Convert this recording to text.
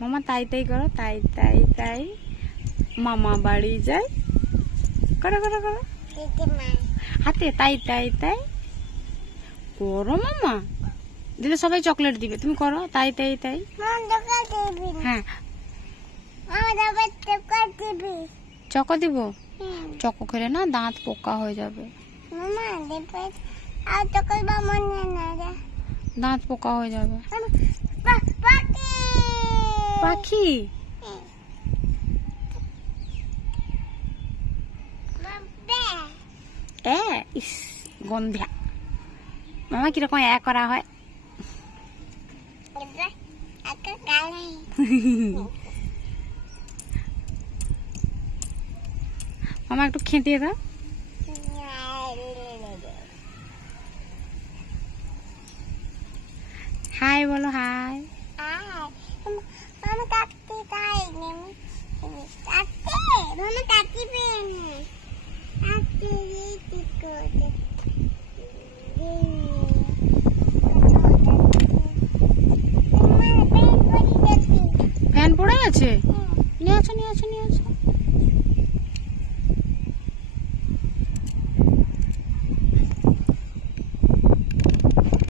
মামা তাই তাই করো, তাই তাই তাই মামা বাড়ি যায়, করো করো করো হাতে, তাই তাই তাই করো মামা, দিলে সবাই চকলেট দিবে, তুমি করো তাই তাই তাই। হ্যাঁ চকো দিব, চকো খেলে না দাঁত পোকা হয়ে যাবে, দাঁত পোকা হয়ে যাবে। পাখি ইস গন্ধা। মামা কিরকম করা হয়? মামা একটু খেতে দাও। হাই বলো, হাই। ফ্যান পড়ে গেছে, নিয়ে আসো নিয়ে